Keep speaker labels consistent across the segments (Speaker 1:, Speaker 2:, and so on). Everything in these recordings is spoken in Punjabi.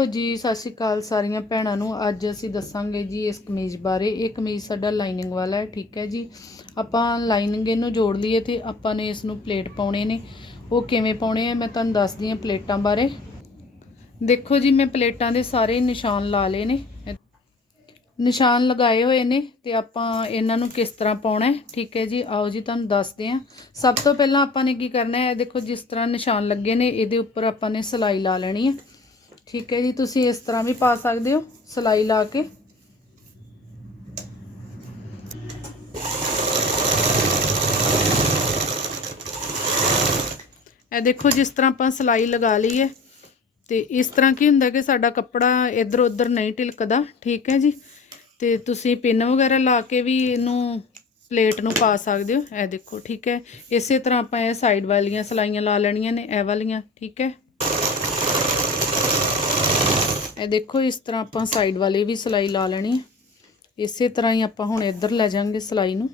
Speaker 1: ਹੈਲੋ ਜੀ, ਸਤਿ ਸ਼੍ਰੀ ਅਕਾਲ ਸਾਰੀਆਂ ਭੈਣਾਂ ਨੂੰ। ਅੱਜ ਅਸੀਂ ਦੱਸਾਂਗੇ ਜੀ ਇਸ ਕਮੀਜ਼ ਬਾਰੇ। ਇਹ ਕਮੀਜ਼ ਸਾਡਾ ਲਾਈਨਿੰਗ ਵਾਲਾ ਹੈ, ਠੀਕ ਹੈ ਜੀ? ਆਪਾਂ ਲਾਈਨਿੰਗ ਇਹਨੂੰ ਜੋੜ ਲਈਏ ਤੇ ਆਪਾਂ ਨੇ ਇਸ ਨੂੰ ਪਲੇਟ ਪਾਉਣੇ ਨੇ। ਉਹ ਕਿਵੇਂ ਪਾਉਣੇ ਆ, ਮੈਂ ਤੁਹਾਨੂੰ ਦੱਸਦੀ ਹਾਂ ਪਲੇਟਾਂ ਬਾਰੇ। ਦੇਖੋ ਜੀ, ਮੈਂ ਪਲੇਟਾਂ ਦੇ ਸਾਰੇ ਨਿਸ਼ਾਨ ਲਾ ਲਏ ਨੇ। ਨਿਸ਼ਾਨ ਲਗਾਏ ਹੋਏ ਨੇ ਤੇ ਆਪਾਂ ਇਹਨਾਂ ਨੂੰ ਕਿਸ ਤਰ੍ਹਾਂ ਪਾਉਣਾ ਹੈ, ਠੀਕ ਹੈ ਜੀ? ਆਓ ਜੀ, ਤੁਹਾਨੂੰ ਦੱਸਦੇ ਹਾਂ। ਸਭ ਤੋਂ ਪਹਿਲਾਂ ਆਪਾਂ ਨੇ ਕੀ ਕਰਨਾ ਹੈ ਦੇਖੋ ਜਿਸ ਤਰ੍ਹਾਂ ਨਿਸ਼ਾਨ ਲੱਗੇ ਨੇ, ਇਹਦੇ ਉੱਪਰ ਆਪਾਂ ਨੇ ਸਲਾਈ ਲਾ ਲੈਣੀ ਹੈ। ਠੀਕ ਹੈ ਜੀ, ਤੁਸੀਂ ਇਸ ਤਰ੍ਹਾਂ ਵੀ ਪਾ ਸਕਦੇ ਹੋ, ਸਲਾਈ ਲਾ ਕੇ। ਇਹ ਦੇਖੋ, ਜਿਸ ਤਰ੍ਹਾਂ ਆਪਾਂ ਸਲਾਈ ਲਗਾ ਲਈ ਹੈ, ਤੇ ਇਸ ਤਰ੍ਹਾਂ ਕੀ ਹੁੰਦਾ ਕਿ ਸਾਡਾ ਕੱਪੜਾ ਇੱਧਰ ਉੱਧਰ ਨਹੀਂ ਟਿਲਕਦਾ ਠੀਕ ਹੈ ਜੀ? ਤੇ ਤੁਸੀਂ ਪਿੰਨ ਵਗੈਰਾ ਲਾ ਕੇ ਵੀ ਇਹਨੂੰ ਪਲੇਟ ਨੂੰ ਪਾ ਸਕਦੇ ਹੋ, ਇਹ ਦੇਖੋ, ਠੀਕ ਹੈ? ਇਸੇ ਤਰ੍ਹਾਂ ਆਪਾਂ ਇਹ ਸਾਈਡ ਵਾਲੀਆਂ ਸਲਾਈਆਂ ਲਾ ਲੈਣੀਆਂ ਨੇ, ਇਹ ਵਾਲੀਆਂ, ਠੀਕ ਹੈ? ਇਹ ਦੇਖੋ, ਇਸ ਤਰ੍ਹਾਂ ਆਪਾਂ ਸਾਈਡ ਵਾਲੇ ਵੀ ਸਲਾਈ ਲਾ ਲੈਣੀ ਇਸੇ ਤਰ੍ਹਾਂ ਹੀ ਆਪਾਂ ਹੁਣ ਇੱਧਰ ਲੈ ਜਾਾਂਗੇ ਸਲਾਈ ਨੂੰ।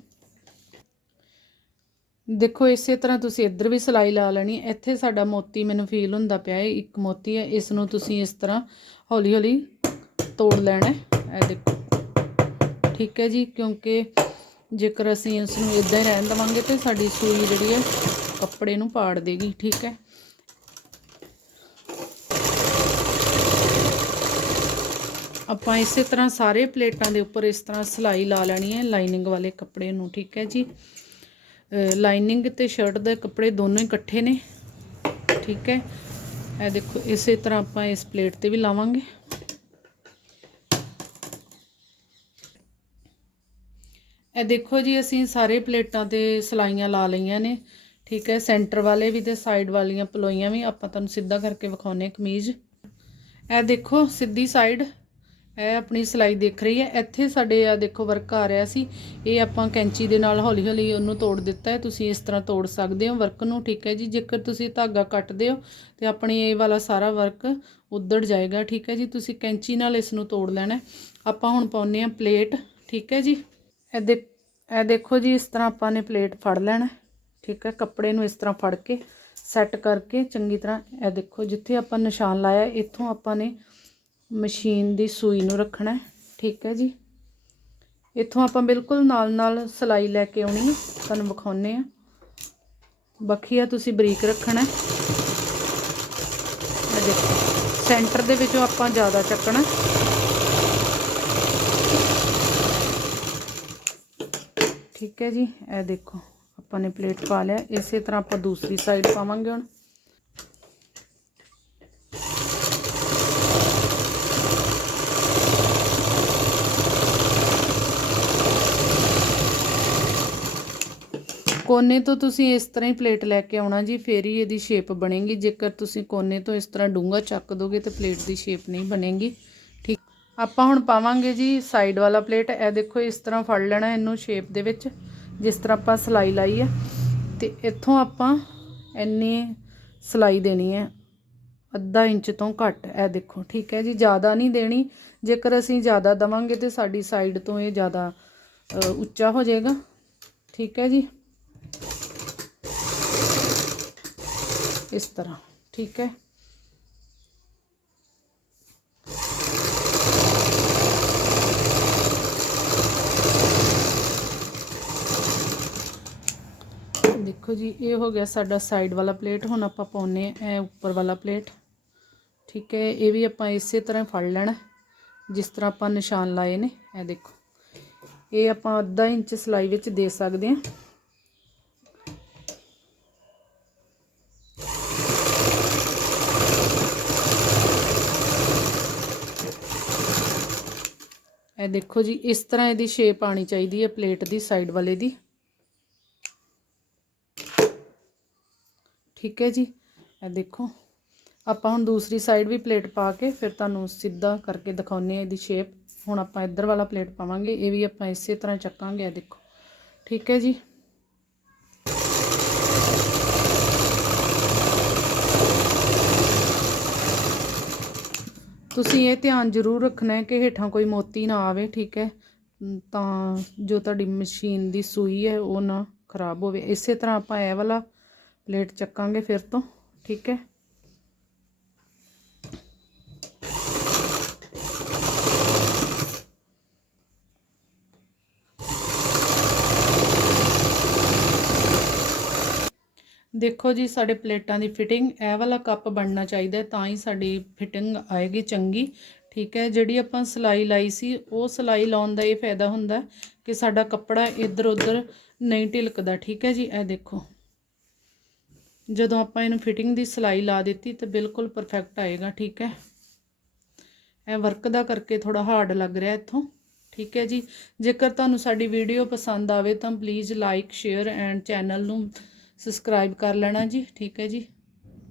Speaker 1: ਦੇਖੋ, ਇਸੇ ਤਰ੍ਹਾਂ ਤੁਸੀਂ ਇੱਧਰ ਵੀ ਸਲਾਈ ਲਾ ਲੈਣੀ ਇੱਥੇ ਸਾਡਾ ਮੋਤੀ ਮੈਨੂੰ ਫੀਲ ਹੁੰਦਾ ਪਿਆ ਹੈ, ਇੱਕ ਮੋਤੀ ਹੈ। ਇਸ ਨੂੰ ਤੁਸੀਂ ਇਸ ਤਰ੍ਹਾਂ ਹੌਲੀ ਹੌਲੀ ਤੋੜ ਲੈਣਾ ਹੈ। ਇਹ ਦੇਖੋ, ਠੀਕ ਹੈ ਜੀ, ਕਿਉਂਕਿ ਜੇਕਰ ਅਸੀਂ ਇਸ ਨੂੰ ਇਦਾਂ ਹੀ ਰਹਿਣ ਦੇਵਾਂਗੇ ਤੇ ਸਾਡੀ ਸੂਈ ਜਿਹੜੀ ਹੈ ਕੱਪੜੇ ਨੂੰ ਪਾੜ ਦੇਗੀ, ਠੀਕ ਹੈ। ਆਪਾਂ ਇਸੇ ਤਰ੍ਹਾਂ ਸਾਰੇ ਪਲੇਟਾਂ ਦੇ ਉੱਪਰ ਇਸ ਤਰ੍ਹਾਂ ਸਲਾਈ ਲਾ ਲੈਣੀ ਹੈ, ਲਾਈਨਿੰਗ ਵਾਲੇ ਕੱਪੜੇ ਨੂੰ, ਠੀਕ ਹੈ ਜੀ? ਲਾਈਨਿੰਗ ਤੇ ਸ਼ਰਟ ਦੇ ਕੱਪੜੇ ਦੋਨੋਂ ਇਕੱਠੇ ਨੇ, ਠੀਕ ਹੈ? ਇਹ ਦੇਖੋ, ਇਸੇ ਤਰ੍ਹਾਂ ਆਪਾਂ ਇਸ ਪਲੇਟ ਤੇ ਵੀ ਲਾਵਾਂਗੇ। ਇਹ ਦੇਖੋ ਜੀ, ਅਸੀਂ ਸਾਰੇ ਪਲੇਟਾਂ ਤੇ ਸਲਾਈਆਂ ਲਾ ਲਈਆਂ ਨੇ, ਠੀਕ ਹੈ? ਸੈਂਟਰ ਵਾਲੇ ਵੀ ਤੇ ਸਾਈਡ ਵਾਲੀਆਂ ਪਲੋਈਆਂ ਵੀ ਆਪਾਂ ਤੁਹਾਨੂੰ ਸਿੱਧਾ ਕਰਕੇ ਵਿਖਾਉਨੇ ਕਮੀਜ਼। ਇਹ ਦੇਖੋ, ਸਿੱਧੀ ਸਾਈਡ। ਇਹ ਆਪਣੀ ਸਿਲਾਈ ਦੇਖ ਰਹੀ ਹੈ। ਇੱਥੇ ਸਾਡੇ ਆ ਦੇਖੋ ਵਰਕ ਆ ਰਿਹਾ ਸੀ। ਇਹ ਆਪਾਂ ਕੈਂਚੀ ਦੇ ਨਾਲ ਹੌਲੀ ਹੌਲੀ ਉਹਨੂੰ ਤੋੜ ਦਿੱਤਾ ਹੈ। ਤੁਸੀਂ ਇਸ ਤਰ੍ਹਾਂ ਤੋੜ ਸਕਦੇ ਹੋ ਵਰਕ ਨੂੰ, ਠੀਕ ਹੈ ਜੀ। ਜੇਕਰ ਤੁਸੀਂ ਧਾਗਾ ਕੱਟਦੇ ਹੋ ਤੇ ਆਪਣੀ ਇਹ ਵਾਲਾ ਸਾਰਾ ਵਰਕ ਉੱਧੜ ਜਾਏਗਾ, ਠੀਕ ਹੈ ਜੀ। ਤੁਸੀਂ ਕੈਂਚੀ ਨਾਲ ਇਸ ਨੂੰ ਤੋੜ ਲੈਣਾ ਆਪਾਂ ਹੁਣ ਪਾਉਨੇ ਆ ਪਲੇਟ ਠੀਕ ਹੈ ਜੀ। ਇਹ ਦੇ, ਇਹ ਦੇਖੋ ਜੀ, ਇਸ ਤਰ੍ਹਾਂ ਆਪਾਂ ਨੇ ਪਲੇਟ ਫੜ ਲੈਣਾ ਠੀਕ ਹੈ, ਕੱਪੜੇ ਨੂੰ ਇਸ ਤਰ੍ਹਾਂ ਫੜ ਕੇ ਸੈੱਟ ਕਰਕੇ ਚੰਗੀ ਤਰ੍ਹਾਂ ਇਹ ਦੇਖੋ ਜਿੱਥੇ ਆਪਾਂ ਨਿਸ਼ਾਨ ਲਾਇਆ, ਇੱਥੋਂ ਆਪਾਂ ਨੇ ਮਸ਼ੀਨ ਦੀ ਸੂਈ ਨੂੰ ਰੱਖਣਾ ਠੀਕ ਹੈ ਜੀ। ਇੱਥੋਂ ਆਪਾਂ ਬਿਲਕੁਲ ਨਾਲ ਨਾਲ ਸਲਾਈ ਲੈ ਕੇ ਆਉਣੀ ਹੈ। ਤੁਹਾਨੂੰ ਵਿਖਾਉਨੇ ਆ ਬਖੀਆ ਤੁਸੀਂ ਬਰੀਕ ਰੱਖਣਾ ਹੈ। ਦੇਖੋ, ਸੈਂਟਰ ਦੇ ਵਿੱਚੋਂ ਆਪਾਂ ਜ਼ਿਆਦਾ ਚੱਕਣਾ ਠੀਕ ਹੈ ਜੀ। ਇਹ ਦੇਖੋ, ਆਪਾਂ ਨੇ ਪਲੇਟ ਪਾ ਲਿਆ। ਇਸੇ ਤਰ੍ਹਾਂ ਆਪਾਂ ਦੂਸਰੀ ਸਾਈਡ ਪਾਵਾਂਗੇ ਹੁਣ। ਕੋਨੇ ਤੋਂ ਤੁਸੀਂ ਇਸ ਤਰ੍ਹਾਂ ਹੀ ਪਲੇਟ ਲੈ ਕੇ ਆਉਣਾ ਜੀ, ਫੇਰ ਹੀ ਇਹਦੀ ਸ਼ੇਪ ਬਣੇਗੀ। ਜੇਕਰ ਤੁਸੀਂ ਕੋਨੇ ਤੋਂ ਇਸ ਤਰ੍ਹਾਂ ਡੂੰਗਾ ਚੱਕ ਦੋਗੇ ਤੇ ਪਲੇਟ ਦੀ ਸ਼ੇਪ ਨਹੀਂ ਬਣੇਗੀ। ਠੀਕ। ਆਪਾਂ ਹੁਣ ਪਾਵਾਂਗੇ ਜੀ ਸਾਈਡ ਵਾਲਾ ਪਲੇਟ। ਇਹ ਦੇਖੋ ਇਸ ਤਰ੍ਹਾਂ ਫੜ ਲੈਣਾ ਇਹਨੂੰ ਸ਼ੇਪ ਦੇ ਵਿੱਚ, ਜਿਸ ਤਰ੍ਹਾਂ ਆਪਾਂ ਸਲਾਈ ਲਾਈ ਹੈ ਤੇ ਇੱਥੋਂ ਆਪਾਂ ਇੰਨੀ ਸਲਾਈ ਦੇਣੀ ਹੈ ਅੱਧਾ ਇੰਚ ਤੋਂ ਘੱਟ, ਇਹ ਦੇਖੋ। ਠੀਕ ਹੈ ਜੀ, ਜ਼ਿਆਦਾ ਨਹੀਂ ਦੇਣੀ। ਜੇਕਰ ਅਸੀਂ ਜ਼ਿਆਦਾ ਦਵਾਂਗੇ ਤੇ ਸਾਡੀ ਸਾਈਡ ਤੋਂ ਇਹ ਜ਼ਿਆਦਾ ਉੱਚਾ ਹੋ ਜਾਏਗਾ। ਠੀਕ ਹੈ ਜੀ। ਇਸ ਤਰ੍ਹਾਂ, ਠੀਕ ਹੈ? ਦੇਖੋ ਜੀ, ਇਹ ਹੋ ਗਿਆ ਸਾਡਾ ਸਾਈਡ ਵਾਲਾ ਪਲੇਟ ਹੁਣ ਆਪਾਂ ਪਾਉਨੇ ਆ ਇਹ ਉੱਪਰ ਵਾਲਾ ਪਲੇਟ ਠੀਕ ਹੈ? ਇਹ ਵੀ ਆਪਾਂ ਇਸੇ ਤਰ੍ਹਾਂ ਫੜ ਲੈਣਾ, ਜਿਸ ਤਰ੍ਹਾਂ ਆਪਾਂ ਨਿਸ਼ਾਨ ਲਾਏ ਨੇ, ਇਹ ਦੇਖੋ। ਇਹ ਆਪਾਂ ਅੱਧਾ ਇੰਚ ਸਲਾਈ ਵਿੱਚ ਦੇ ਸਕਦੇ ਹਾਂ। ਇਹ ਦੇਖੋ ਜੀ, ਇਸ ਤਰ੍ਹਾਂ ਇਹਦੀ ਸ਼ੇਪ ਆਣੀ ਚਾਹੀਦੀ ਹੈ ਪਲੇਟ ਦੀ ਸਾਈਡ ਵਾਲੇ ਦੀ। ਠੀਕ ਹੈ ਜੀ, ਇਹ ਦੇਖੋ, ਆਪਾਂ ਹੁਣ ਦੂਸਰੀ ਸਾਈਡ ਵੀ ਪਲੇਟ ਪਾ ਕੇ ਫਿਰ ਤੁਹਾਨੂੰ ਸਿੱਧਾ ਕਰਕੇ ਦਿਖਾਉਨੇ ਆ ਇਹਦੀ ਸ਼ੇਪ ਹੁਣ ਆਪਾਂ ਇੱਧਰ ਵਾਲਾ ਪਲੇਟ ਪਾਵਾਂਗੇ, ਇਹ ਵੀ ਆਪਾਂ ਇਸੇ ਤਰ੍ਹਾਂ ਚੱਕਾਂਗੇ, ਇਹ ਦੇਖੋ। ਠੀਕ ਹੈ ਜੀ। ਤੁਸੀਂ ਇਹ ਧਿਆਨ ਜ਼ਰੂਰ ਰੱਖਣਾ ਹੈ ਕਿ ਹੇਠਾਂ ਕੋਈ ਮੋਤੀ ਨਾ ਆਵੇ, ਠੀਕ ਹੈ? ਤਾਂ ਜੋ ਤੁਹਾਡੀ ਮਸ਼ੀਨ ਦੀ ਸੂਈ ਹੈ, ਉਹ ਨਾ ਖਰਾਬ ਹੋਵੇ। ਇਸੇ ਤਰ੍ਹਾਂ ਆਪਾਂ ਇਹ ਵਾਲਾ ਪਲੇਟ ਚੱਕਾਂਗੇ ਫਿਰ ਤੋਂ, ਠੀਕ ਹੈ? ਦੇਖੋ ਜੀ, ਸਾਡੇ ਪਲੇਟਾਂ ਦੀ ਫਿਟਿੰਗ, ਇਹ ਵਾਲਾ ਕੱਪ ਬਣਨਾ ਚਾਹੀਦਾ, ਤਾਂ ਹੀ ਸਾਡੀ ਫਿਟਿੰਗ ਆਏਗੀ ਚੰਗੀ, ਠੀਕ ਹੈ? ਜਿਹੜੀ ਆਪਾਂ ਸਿਲਾਈ ਲਾਈ ਸੀ, ਉਹ ਸਿਲਾਈ ਲਾਉਣ ਦਾ ਇਹ ਫਾਇਦਾ ਹੁੰਦਾ ਕਿ ਸਾਡਾ ਕੱਪੜਾ ਇੱਧਰ ਉੱਧਰ ਨਹੀਂ ਢਿਲਕਦਾ, ਠੀਕ ਹੈ ਜੀ? ਇਹ ਦੇਖੋ। ਜਦੋਂ ਆਪਾਂ ਇਹਨੂੰ ਫਿਟਿੰਗ ਦੀ ਸਿਲਾਈ ਲਾ ਦਿੱਤੀ, ਤਾਂ ਬਿਲਕੁਲ ਪਰਫੈਕਟ ਆਏਗਾ, ਠੀਕ ਹੈ? ਇਹ ਵਰਕ ਦਾ ਕਰਕੇ ਥੋੜਾ ਹਾਰਡ ਲੱਗ ਰਿਹਾ ਇੱਥੋਂ, ਠੀਕ ਹੈ ਜੀ? ਜੇਕਰ ਤੁਹਾਨੂੰ ਸਾਡੀ ਵੀਡੀਓ ਪਸੰਦ ਆਵੇ, ਤਾਂ please like share and channel ਨੂੰ ਸਬਸਕ੍ਰਾਈਬ ਕਰ ਲੈਣਾ ਜੀ ਠੀਕ ਹੈ ਜੀ।